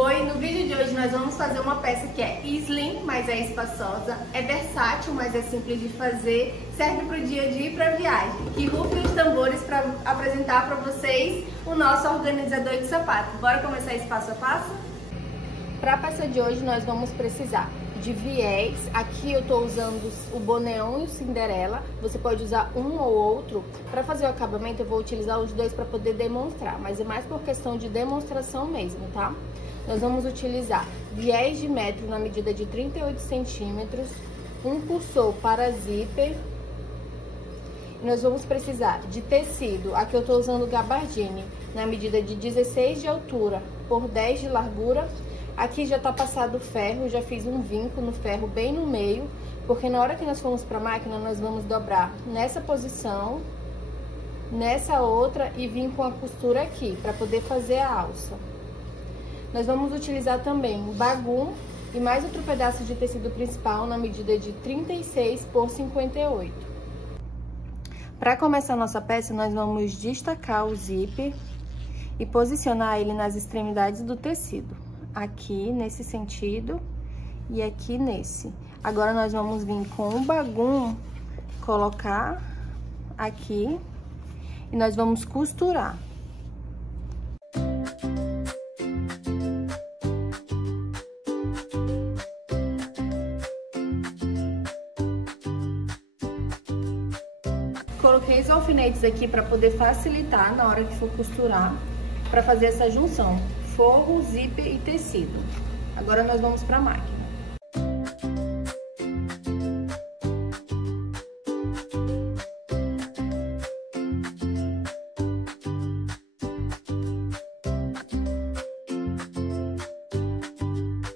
Oi, no vídeo de hoje nós vamos fazer uma peça que é slim, mas é espaçosa, é versátil, mas é simples de fazer, serve para o dia a dia e para viagem. Que rufem os tambores para apresentar para vocês o nosso organizador de sapato. Bora começar esse passo a passo? Para a peça de hoje nós vamos precisar de viés. Aqui eu estou usando o boneão e o Cinderela. Você pode usar um ou outro. Para fazer o acabamento eu vou utilizar os dois para poder demonstrar, mas é mais por questão de demonstração mesmo, tá? Nós vamos utilizar viés de metro na medida de 38 centímetros, um cursor para zíper. E nós vamos precisar de tecido. Aqui eu estou usando gabardine na medida de 16 de altura por 10 de largura. Aqui já tá passado o ferro, já fiz um vinco no ferro bem no meio, porque na hora que nós formos pra máquina, nós vamos dobrar nessa posição, nessa outra e vir com a costura aqui, para poder fazer a alça. Nós vamos utilizar também um bagum e mais outro pedaço de tecido principal na medida de 36 por 58. Para começar a nossa peça, nós vamos destacar o zíper e posicionar ele nas extremidades do tecido. Aqui nesse sentido e aqui nesse. Agora nós vamos vir com o bagum, colocar aqui e nós vamos costurar. Coloquei os alfinetes aqui para poder facilitar na hora que for costurar, para fazer essa junção. Forro, zíper e tecido. Agora nós vamos para a máquina.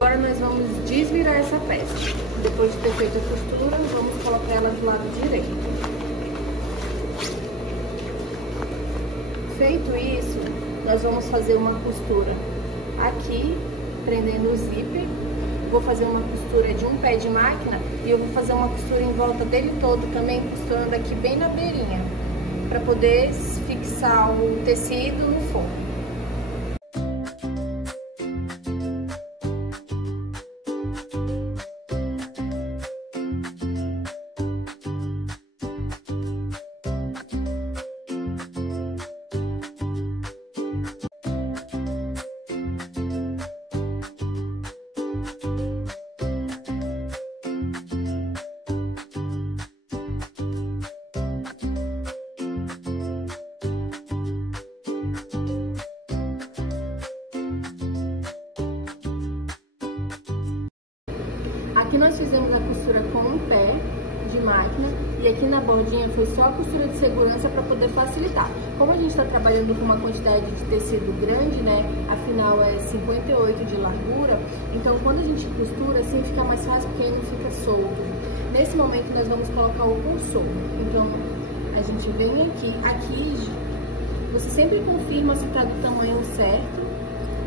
Agora nós vamos desvirar essa peça. Depois de ter feito a costura, vamos colocar ela do lado direito. Feito isso, nós vamos fazer uma costura aqui, prendendo o zíper. Vou fazer uma costura de um pé de máquina e eu vou fazer uma costura em volta dele todo também, costurando aqui bem na beirinha, para poder fixar o tecido no forro. Aqui nós fizemos a costura com um pé de máquina e aqui na bordinha foi só a costura de segurança para poder facilitar. Como a gente está trabalhando com uma quantidade de tecido grande, né, afinal é 58 de largura, então quando a gente costura assim fica mais fácil porque aí não fica solto. Nesse momento nós vamos colocar o cursor, então a gente vem aqui você sempre confirma se está do tamanho certo,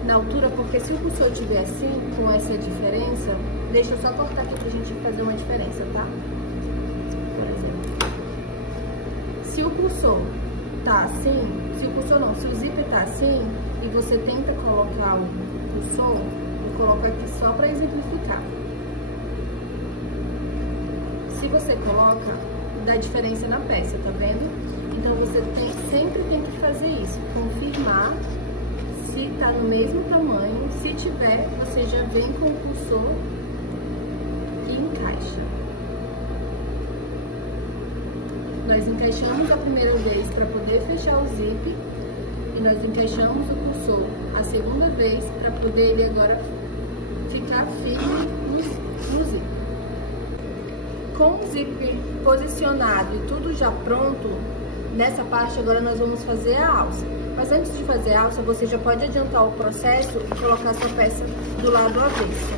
na altura, porque se o cursor estiver assim, com essa diferença, deixa eu só cortar aqui pra gente fazer uma diferença, tá? Por exemplo, se o cursor tá assim, se o zíper tá assim, e você tenta colocar o cursor, eu coloco aqui só pra exemplificar. Se você coloca, dá diferença na peça, tá vendo? Então você sempre tem que fazer isso, confirmar se tá no mesmo tamanho. Se tiver, você já vem com o cursor e encaixa. Nós encaixamos a primeira vez para poder fechar o zíper e nós encaixamos o cursor a segunda vez para poder ele agora ficar firme no zíper. Com o zíper posicionado e tudo já pronto, nessa parte agora nós vamos fazer a alça. Mas antes de fazer a alça, você já pode adiantar o processo e colocar sua peça do lado avesso.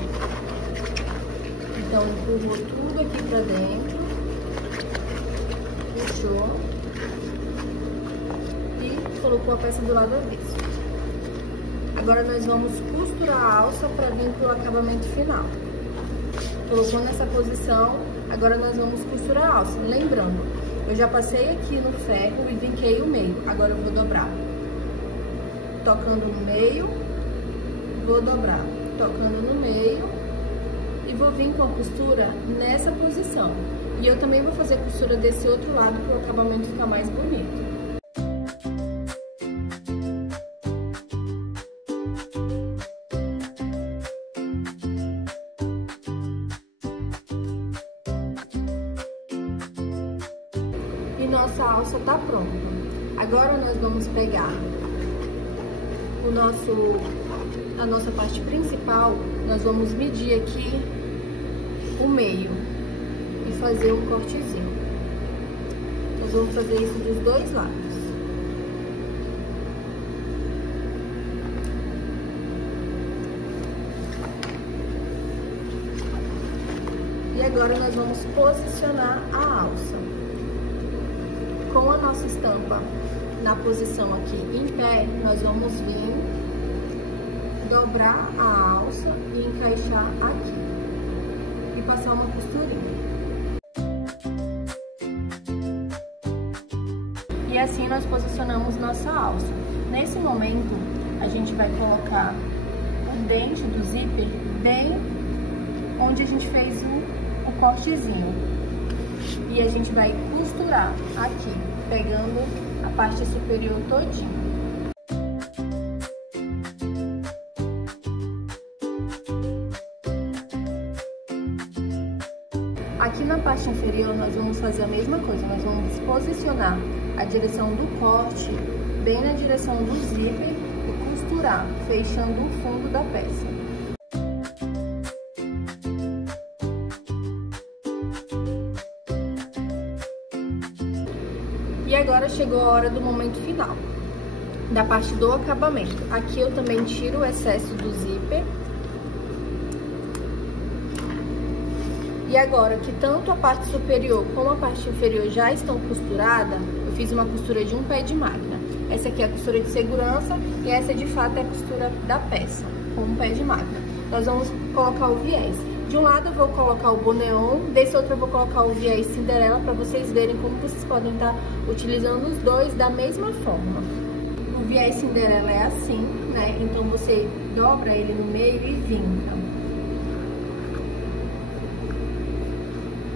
Então, empurrou tudo aqui pra dentro, puxou e colocou a peça do lado avesso. Agora nós vamos costurar a alça para vir pro acabamento final. Colocou nessa posição, agora nós vamos costurar a alça. Lembrando, eu já passei aqui no ferro e vinquei o meio, agora eu vou dobrar. Tocando no meio, vou dobrar tocando no meio e vou vir com a costura nessa posição. E eu também vou fazer costura desse outro lado para o acabamento ficar mais bonito. E nossa alça tá pronta. Agora nós vamos pegar a nossa parte principal, nós vamos medir aqui o meio e fazer um cortezinho. Nós vamos fazer isso dos dois lados. E agora nós vamos posicionar a alça. Com a nossa estampa na posição aqui em pé, nós vamos vir dobrar a alça e encaixar aqui e passar uma costurinha. E assim nós posicionamos nossa alça. Nesse momento, a gente vai colocar o dente do zíper bem onde a gente fez o cortezinho. E a gente vai costurar aqui, pegando a parte superior todinha. Aqui na parte inferior nós vamos fazer a mesma coisa, nós vamos posicionar a direção do corte bem na direção do zíper e costurar, fechando o fundo da peça. E agora chegou a hora do momento final, da parte do acabamento. Aqui eu também tiro o excesso do zíper. E agora que tanto a parte superior como a parte inferior já estão costuradas, eu fiz uma costura de um pé de máquina. Essa aqui é a costura de segurança e essa de fato é a costura da peça, com um pé de máquina. Nós vamos colocar o viés. De um lado eu vou colocar o boneon, desse outro eu vou colocar o viés Cinderela, para vocês verem como vocês podem estar utilizando os dois da mesma forma. O viés Cinderela é assim, né? Então você dobra ele no meio e vinca.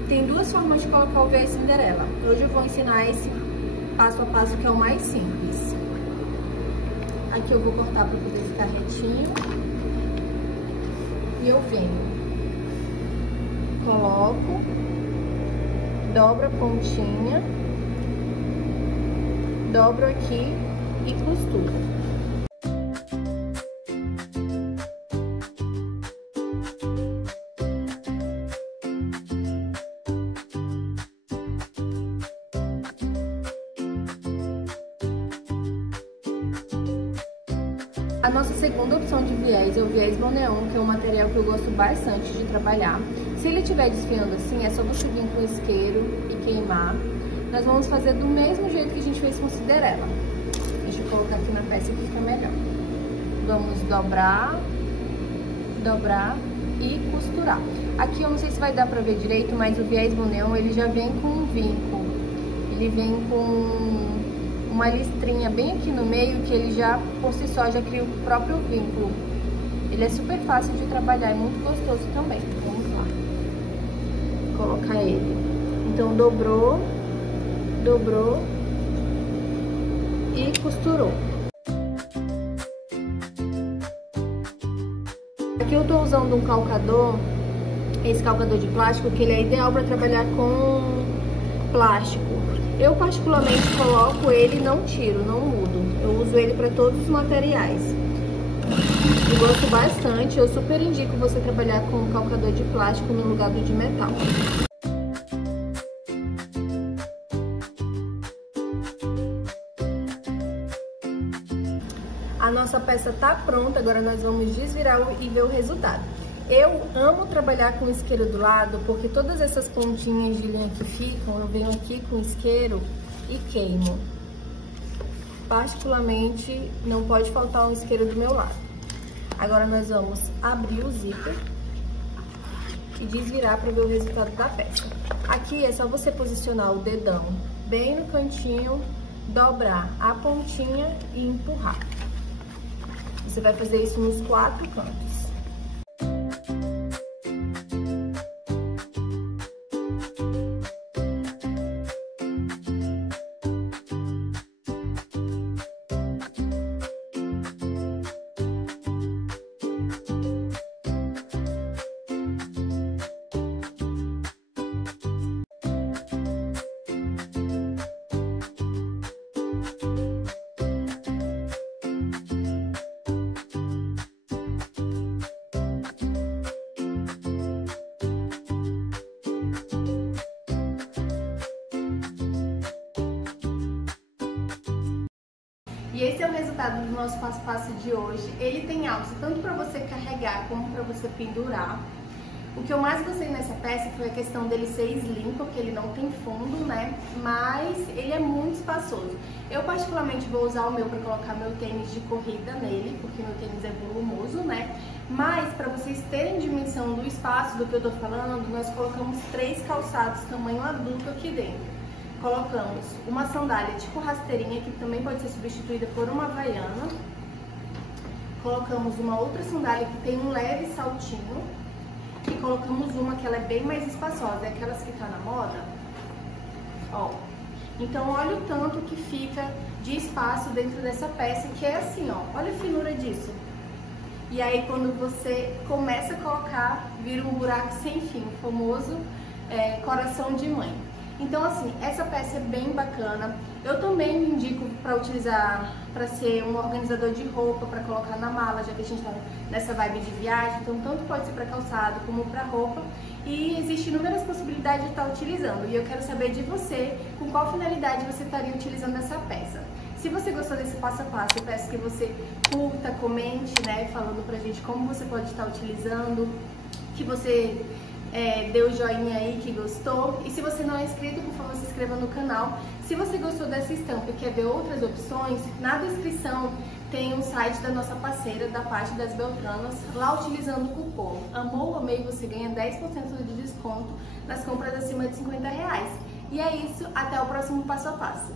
Tem duas formas de colocar o viés Cinderela. Hoje eu vou ensinar esse passo a passo que é o mais simples. Aqui eu vou cortar para poder ficar retinho. E eu venho. Coloco, dobro a pontinha, dobro aqui e costuro. A nossa segunda opção de viés é o viés boneon, que é um material que eu gosto bastante de trabalhar. Se ele estiver desfiando assim, é só você vir com o isqueiro e queimar. Nós vamos fazer do mesmo jeito que a gente fez com Cinderela. Deixa eu colocar aqui na peça que fica melhor. Vamos dobrar, dobrar e costurar. Aqui eu não sei se vai dar pra ver direito, mas o viés boneon ele já vem com um vinco. Ele vem com uma listrinha bem aqui no meio, que ele já, por si só, já cria o próprio vínculo. Ele é super fácil de trabalhar e muito gostoso também. Vamos lá. Colocar ele. Então, dobrou, dobrou e costurou. Aqui eu tô usando um calcador, esse calcador de plástico, que ele é ideal para trabalhar com plástico. Eu particularmente coloco ele e não tiro, não mudo. Eu uso ele para todos os materiais. Eu gosto bastante, eu super indico você trabalhar com um calcador de plástico no lugar do de metal. A nossa peça tá pronta, agora nós vamos desvirar e ver o resultado. Eu amo trabalhar com isqueiro do lado, porque todas essas pontinhas de linha que ficam, eu venho aqui com isqueiro e queimo. Particularmente, não pode faltar um isqueiro do meu lado. Agora nós vamos abrir o zíper e desvirar para ver o resultado da peça. Aqui é só você posicionar o dedão bem no cantinho, dobrar a pontinha e empurrar. Você vai fazer isso nos 4 cantos. E esse é o resultado do nosso passo a passo de hoje. Ele tem alça tanto para você carregar como para você pendurar. O que eu mais gostei nessa peça foi a questão dele ser slim, porque ele não tem fundo, né? Mas ele é muito espaçoso. Eu particularmente vou usar o meu para colocar meu tênis de corrida nele, porque meu tênis é volumoso, né? Mas para vocês terem dimensão do espaço do que eu tô falando, nós colocamos 3 calçados tamanho adulto aqui dentro. Colocamos uma sandália tipo rasteirinha, que também pode ser substituída por uma havaiana. Colocamos uma outra sandália que tem um leve saltinho. E colocamos uma que ela é bem mais espaçosa, é aquelas que tá na moda. Ó. Então olha o tanto que fica de espaço dentro dessa peça, que é assim, ó. Olha a finura disso. E aí quando você começa a colocar, vira um buraco sem fim, o famoso coração de mãe. Então assim, essa peça é bem bacana. Eu também indico para utilizar, para ser um organizador de roupa, para colocar na mala, já que a gente está nessa vibe de viagem. Então tanto pode ser para calçado como para roupa. E existem inúmeras possibilidades de estar utilizando. E eu quero saber de você, com qual finalidade você estaria utilizando essa peça. Se você gostou desse passo a passo, eu peço que você curta, comente, né, falando pra gente como você pode estar utilizando, que você deu o joinha aí, que gostou. E se você não é inscrito, por favor, se inscreva no canal. Se você gostou dessa estampa e quer ver outras opções, na descrição tem um site da nossa parceira, da Parte das Beltranas. Lá, utilizando o cupom AMOU ou AMEI, você ganha 10% de desconto nas compras acima de R$50. E é isso, até o próximo passo a passo.